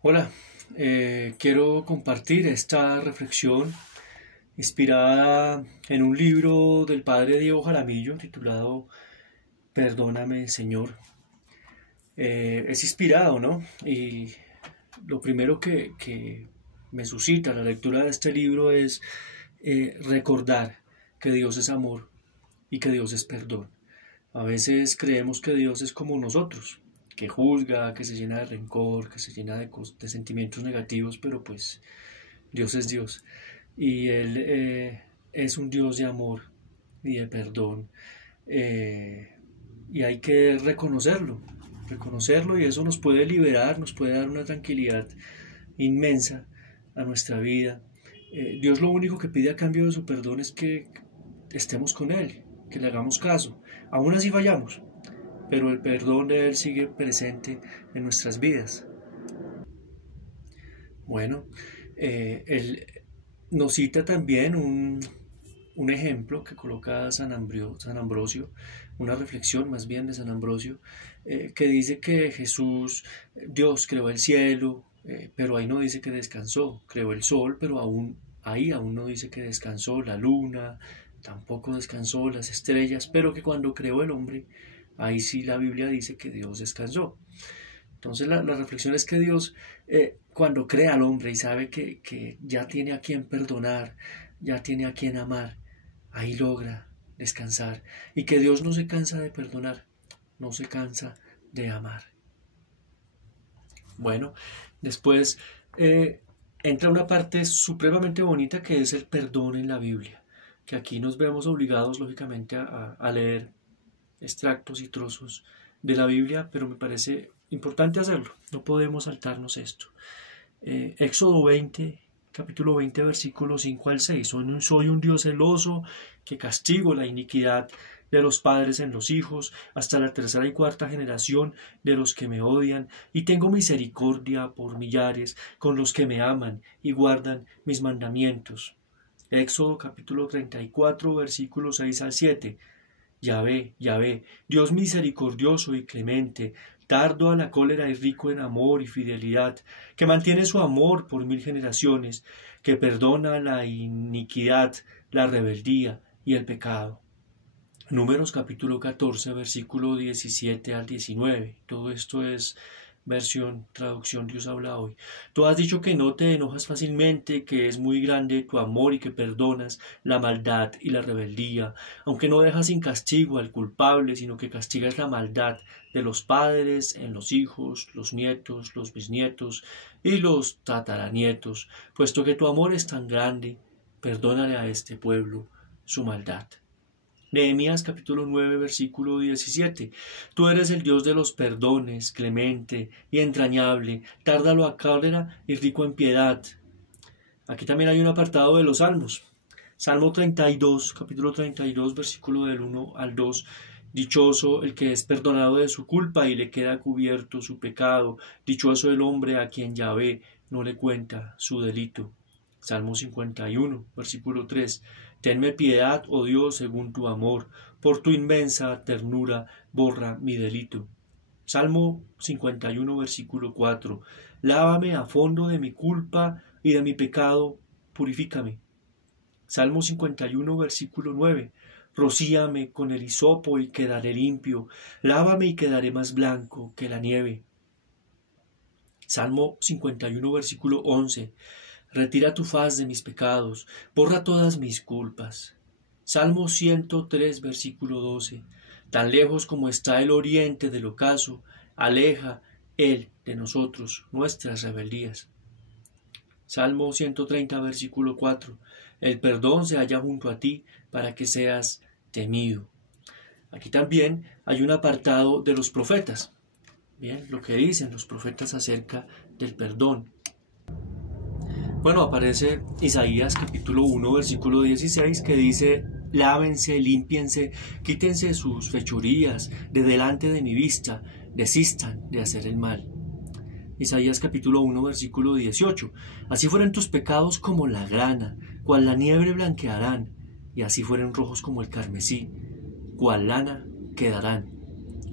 Hola, quiero compartir esta reflexión inspirada en un libro del padre Diego Jaramillo titulado Perdóname, Señor. Es inspirado, ¿no? Y lo primero que me suscita la lectura de este libro es recordar que Dios es amor y que Dios es perdón. A veces creemos que Dios es como nosotros, que juzga, que se llena de rencor, que se llena de sentimientos negativos, pero pues Dios es Dios. Y Él es un Dios de amor y de perdón. eh, y hay que reconocerlo y eso nos puede liberar, nos puede dar una tranquilidad inmensa a nuestra vida. Dios lo único que pide a cambio de su perdón es que estemos con Él, que le hagamos caso. Aún así fallamos, pero el perdón de Él sigue presente en nuestras vidas. Bueno, Él nos cita también un ejemplo que coloca San Ambrosio, una reflexión más bien de San Ambrosio, que dice que Dios creó el cielo, pero ahí no dice que descansó, creó el sol, pero ahí aún no dice que descansó la luna, tampoco descansó las estrellas, pero que cuando creó el hombre, ahí sí la Biblia dice que Dios descansó. Entonces la reflexión es que Dios, cuando crea al hombre y sabe que ya tiene a quien perdonar, ya tiene a quien amar, ahí logra descansar. Y que Dios no se cansa de perdonar, no se cansa de amar. Bueno, después entra una parte supremamente bonita que es el perdón en la Biblia, que aquí nos vemos obligados lógicamente a leer extractos y trozos de la Biblia, pero me parece importante hacerlo, no podemos saltarnos esto. Éxodo 20, capítulo 20, versículos 5 al 6. Soy un Dios celoso que castigo la iniquidad de los padres en los hijos, hasta la tercera y cuarta generación de los que me odian, y tengo misericordia por millares con los que me aman y guardan mis mandamientos. Éxodo capítulo 34, versículos 6 al 7. Yahvé, Dios misericordioso y clemente, tardo a la cólera y rico en amor y fidelidad, que mantiene su amor por 1000 generaciones, que perdona la iniquidad, la rebeldía y el pecado. Números capítulo 14, versículo 17 al 19. Todo esto es traducción Dios habla hoy. Tú has dicho que no te enojas fácilmente, que es muy grande tu amor y que perdonas la maldad y la rebeldía, aunque no dejas sin castigo al culpable, sino que castigas la maldad de los padres en los hijos, los nietos, los bisnietos y los tataranietos, puesto que tu amor es tan grande, perdónale a este pueblo su maldad. Nehemías capítulo 9 versículo 17. Tú eres el Dios de los perdones, clemente y entrañable, tárdalo a cólera y rico en piedad. Aquí también hay un apartado de los salmos. Salmo 32, capítulo 32, versículo del 1 al 2. Dichoso el que es perdonado de su culpa y le queda cubierto su pecado. Dichoso el hombre a quien Yahvé no le cuenta su delito. Salmo 51, versículo 3. Tenme piedad, oh Dios, según tu amor, por tu inmensa ternura borra mi delito. Salmo 51, versículo 4. Lávame a fondo de mi culpa y de mi pecado, purifícame. Salmo 51, versículo 9. Rocíame con el hisopo y quedaré limpio, lávame y quedaré más blanco que la nieve. Salmo 51, versículo 11. Retira tu faz de mis pecados, borra todas mis culpas. Salmo 103, versículo 12. Tan lejos como está el oriente del ocaso, aleja Él de nosotros nuestras rebeldías. Salmo 130, versículo 4. El perdón se halla junto a ti para que seas temido. Aquí también hay un apartado de los profetas. Bien, lo que dicen los profetas acerca del perdón. Bueno, aparece Isaías capítulo 1, versículo 16, que dice: lávense, límpiense, quítense sus fechorías de delante de mi vista, desistan de hacer el mal. Isaías capítulo 1, versículo 18. Así fueren tus pecados como la grana, cual la nieve blanquearán, y así fueren rojos como el carmesí, cual lana quedarán.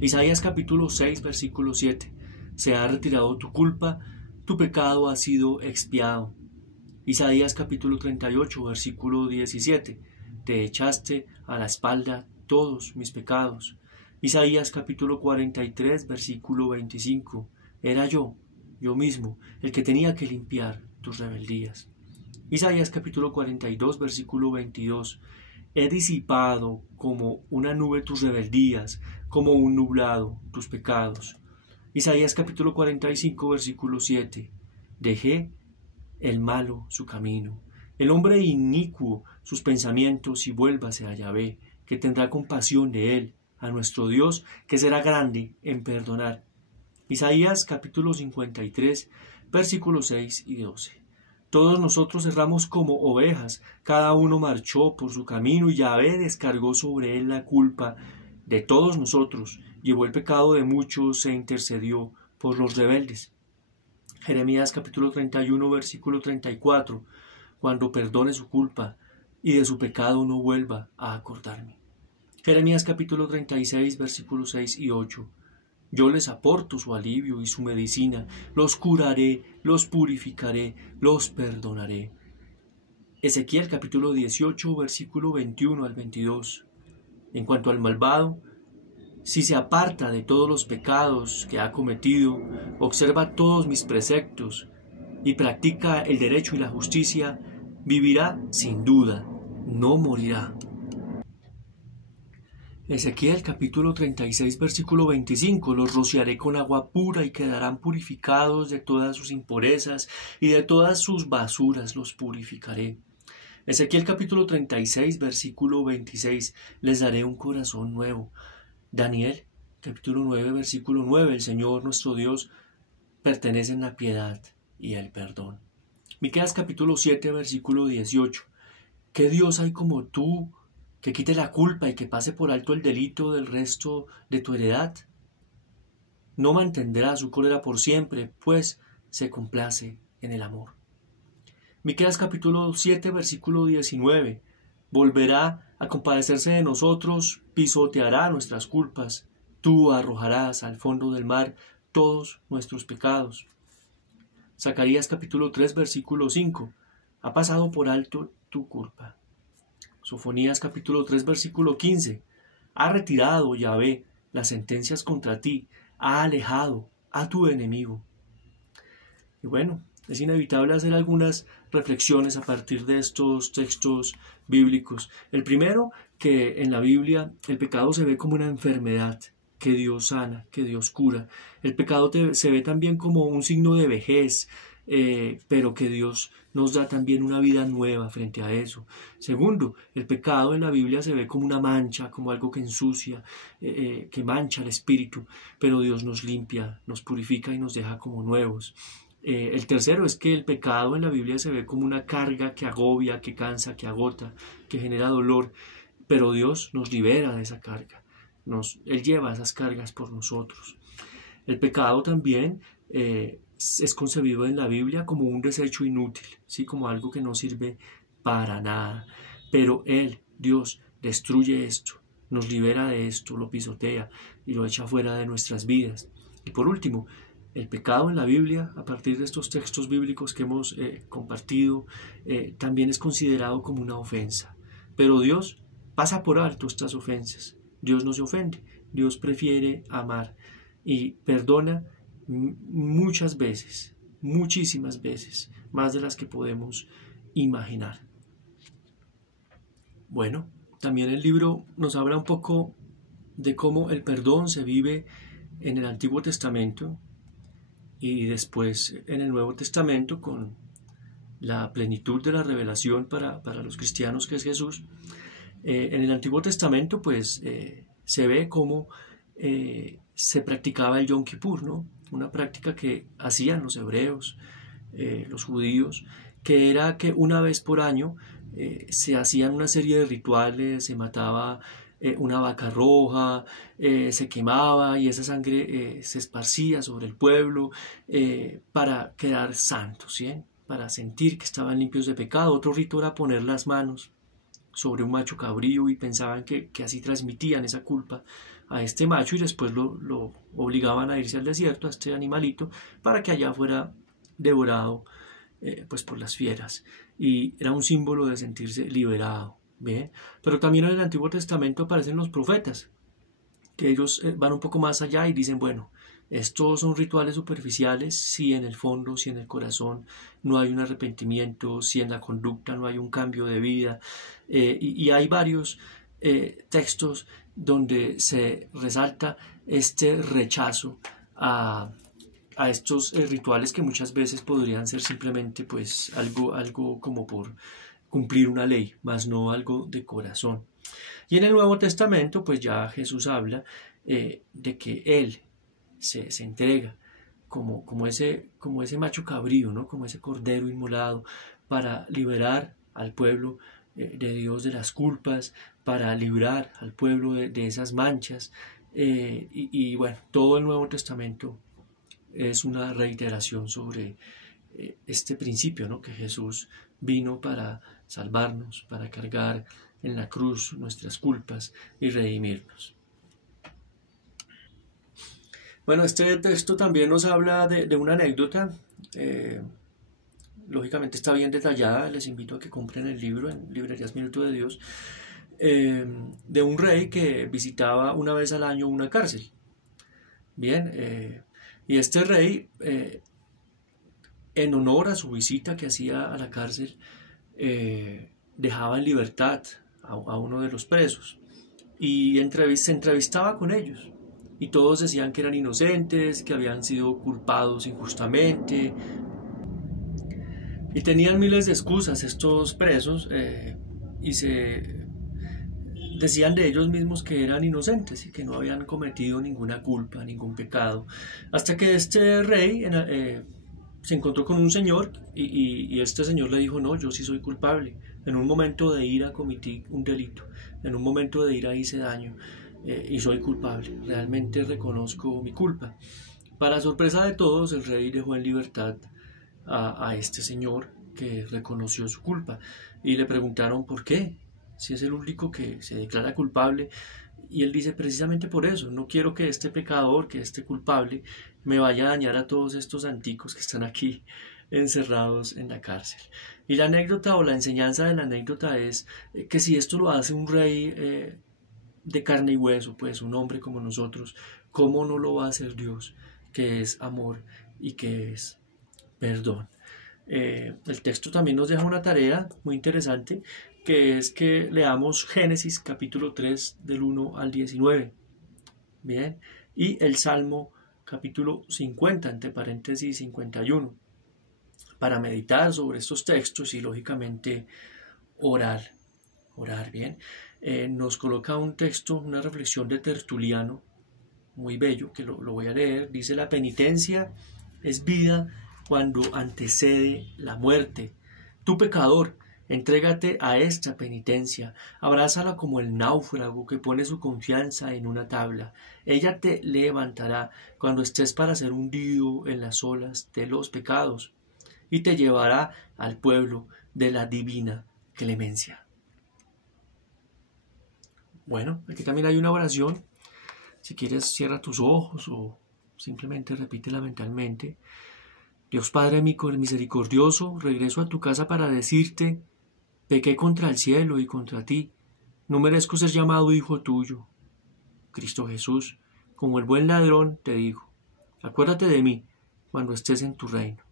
Isaías capítulo 6, versículo 7. Se ha retirado tu culpa, tu pecado ha sido expiado. Isaías capítulo 38, versículo 17. Te echaste a la espalda todos mis pecados. Isaías capítulo 43, versículo 25. Era yo mismo, el que tenía que limpiar tus rebeldías. Isaías capítulo 42, versículo 22. He disipado como una nube tus rebeldías, como un nublado tus pecados. Isaías capítulo 45, versículo 7. Dejé el malo su camino, el hombre inicuo sus pensamientos, y vuélvase a Yahvé, que tendrá compasión de él, a nuestro Dios, que será grande en perdonar. Isaías capítulo 53, versículos 6 y 12. Todos nosotros erramos como ovejas, cada uno marchó por su camino, y Yahvé descargó sobre él la culpa de todos nosotros, llevó el pecado de muchos e intercedió por los rebeldes. Jeremías capítulo 31, versículo 34. Cuando perdone su culpa y de su pecado no vuelva a acordarme. Jeremías capítulo 36, versículos 6 y 8. Yo les aporto su alivio y su medicina, los curaré, los purificaré, los perdonaré. Ezequiel capítulo 18, versículo 21 al 22. En cuanto al malvado, si se aparta de todos los pecados que ha cometido, observa todos mis preceptos y practica el derecho y la justicia, vivirá sin duda, no morirá. Ezequiel capítulo 36, versículo 25. Los rociaré con agua pura y quedarán purificados de todas sus impurezas, y de todas sus basuras los purificaré. Ezequiel capítulo 36, versículo 26. Les daré un corazón nuevo. Daniel capítulo 9, versículo 9. El Señor nuestro Dios pertenece en la piedad y el perdón. Miqueas capítulo 7, versículo 18. ¿Qué Dios hay como tú, que quite la culpa y que pase por alto el delito del resto de tu heredad? No mantendrá su cólera por siempre, pues se complace en el amor. Miqueas capítulo 7, versículo 19. Volverá a compadecerse de nosotros, pisoteará nuestras culpas. Tú arrojarás al fondo del mar todos nuestros pecados. Zacarías capítulo 3, versículo 5. Ha pasado por alto tu culpa. Sofonías capítulo 3, versículo 15. Ha retirado Yahvé las sentencias contra ti, ha alejado a tu enemigo. Y bueno, es inevitable hacer algunas reflexiones a partir de estos textos bíblicos. El primero, que en la Biblia el pecado se ve como una enfermedad que Dios sana, que Dios cura. El pecado se ve también como un signo de vejez, pero que Dios nos da también una vida nueva frente a eso. Segundo, el pecado en la Biblia se ve como una mancha, como algo que ensucia, que mancha el espíritu, pero Dios nos limpia, nos purifica y nos deja como nuevos. El tercero es que el pecado en la Biblia se ve como una carga que agobia, que cansa, que agota, que genera dolor, pero Dios nos libera de esa carga. Él lleva esas cargas por nosotros. El pecado también es concebido en la Biblia como un desecho inútil, ¿sí? Como algo que no sirve para nada. Pero Dios, destruye esto, nos libera de esto, lo pisotea y lo echa fuera de nuestras vidas. Y por último, el pecado en la Biblia, a partir de estos textos bíblicos que hemos compartido, también es considerado como una ofensa. Pero Dios pasa por alto estas ofensas. Dios no se ofende, Dios prefiere amar y perdona muchas veces, muchísimas veces, más de las que podemos imaginar. Bueno, también el libro nos habla un poco de cómo el perdón se vive en el Antiguo Testamento y después en el Nuevo Testamento con la plenitud de la revelación para los cristianos, que es Jesús. En el Antiguo Testamento pues se ve cómo se practicaba el Yom Kippur, ¿no? Una práctica que hacían los hebreos, los judíos, que era que una vez por año se hacían una serie de rituales, se mataba una vaca roja, se quemaba y esa sangre se esparcía sobre el pueblo para quedar santos, ¿sí? Para sentir que estaban limpios de pecado. Otro rito era poner las manos sobre un macho cabrío y pensaban que así transmitían esa culpa a este macho y después lo obligaban a irse al desierto, a este animalito, para que allá fuera devorado pues por las fieras, y era un símbolo de sentirse liberado. Bien, pero también en el Antiguo Testamento aparecen los profetas, que ellos van un poco más allá y dicen, bueno, estos son rituales superficiales si en el fondo, si en el corazón no hay un arrepentimiento, si en la conducta no hay un cambio de vida. Y hay varios textos donde se resalta este rechazo a estos rituales que muchas veces podrían ser simplemente pues algo como por cumplir una ley, más no algo de corazón. Y en el Nuevo Testamento pues ya Jesús habla de que Él se entrega como ese macho cabrío, ¿no? Como ese cordero inmolado para liberar al pueblo de Dios de las culpas, para librar al pueblo de esas manchas. Y bueno, todo el Nuevo Testamento es una reiteración sobre este principio, ¿no? Que Jesús vino para salvarnos, para cargar en la cruz nuestras culpas y redimirnos. Bueno, este texto también nos habla de una anécdota, lógicamente está bien detallada, les invito a que compren el libro en Librerías Minuto de Dios, de un rey que visitaba una vez al año una cárcel. Bien, y este rey, en honor a su visita que hacía a la cárcel, dejaba en libertad a uno de los presos y se entrevistaba con ellos. Y todos decían que eran inocentes, que habían sido culpados injustamente. Y tenían miles de excusas estos presos y se decían de ellos mismos que eran inocentes y que no habían cometido ninguna culpa, ningún pecado. Hasta que este rey se encontró con un señor y este señor le dijo, no, yo sí soy culpable. En un momento de ira cometí un delito, en un momento de ira hice daño y soy culpable. Realmente reconozco mi culpa. Para sorpresa de todos, el rey dejó en libertad a este señor que reconoció su culpa y le preguntaron por qué, si es el único que se declara culpable, y él dice precisamente por eso, no quiero que este pecador, que este culpable me vaya a dañar a todos estos anticos que están aquí encerrados en la cárcel. Y la anécdota o la enseñanza de la anécdota es que si esto lo hace un rey de carne y hueso, pues un hombre como nosotros, ¿cómo no lo va a hacer Dios, que es amor y que es perdón? El texto también nos deja una tarea muy interesante, que es que leamos Génesis capítulo 3 del 1 al 19. Bien, y el Salmo capítulo 50, entre paréntesis 51, para meditar sobre estos textos y lógicamente orar. Bien. Nos coloca un texto, una reflexión de Tertuliano, muy bello, que lo voy a leer. Dice: la penitencia es vida cuando antecede la muerte. Tu pecador, entrégate a esta penitencia, abrázala como el náufrago que pone su confianza en una tabla. Ella te levantará cuando estés para ser hundido en las olas de los pecados y te llevará al pueblo de la divina clemencia. Bueno, aquí también hay una oración. Si quieres, cierra tus ojos o simplemente repítela mentalmente. Dios Padre misericordioso, regreso a tu casa para decirte: pequé contra el cielo y contra ti. No merezco ser llamado hijo tuyo. Cristo Jesús, como el buen ladrón, te digo: acuérdate de mí cuando estés en tu reino.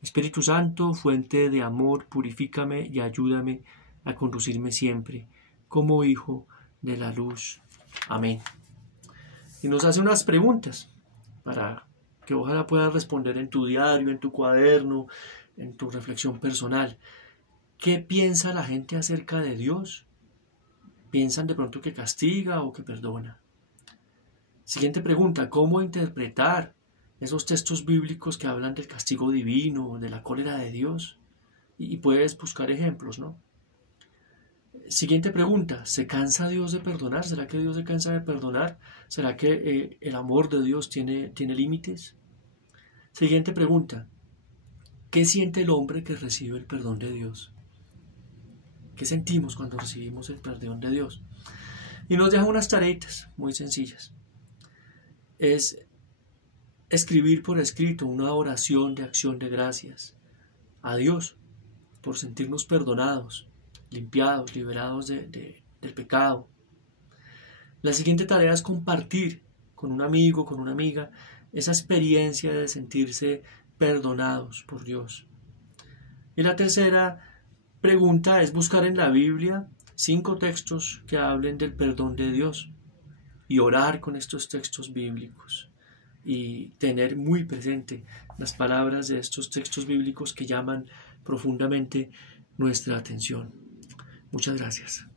Espíritu Santo, fuente de amor, purifícame y ayúdame a conducirme siempre como hijo de la luz. Amén. Y nos hace unas preguntas para que ojalá puedas responder en tu diario, en tu cuaderno, en tu reflexión personal. ¿Qué piensa la gente acerca de Dios? ¿Piensan de pronto que castiga o que perdona? Siguiente pregunta: ¿cómo interpretar esos textos bíblicos que hablan del castigo divino, de la cólera de Dios? Y puedes buscar ejemplos, ¿no? Siguiente pregunta: ¿se cansa Dios de perdonar? ¿Será que Dios se cansa de perdonar? ¿Será que el amor de Dios tiene límites? Siguiente pregunta: ¿qué siente el hombre que recibe el perdón de Dios? ¿Qué sentimos cuando recibimos el perdón de Dios? Y nos deja unas tareitas muy sencillas. Es escribir por escrito una oración de acción de gracias a Dios por sentirnos perdonados, limpiados, liberados del pecado. La siguiente tarea es compartir con un amigo, con una amiga, esa experiencia de sentirse perdonados por Dios. Y la tercera pregunta es buscar en la Biblia 5 textos que hablen del perdón de Dios y orar con estos textos bíblicos y tener muy presente las palabras de estos textos bíblicos que llaman profundamente nuestra atención. Muchas gracias.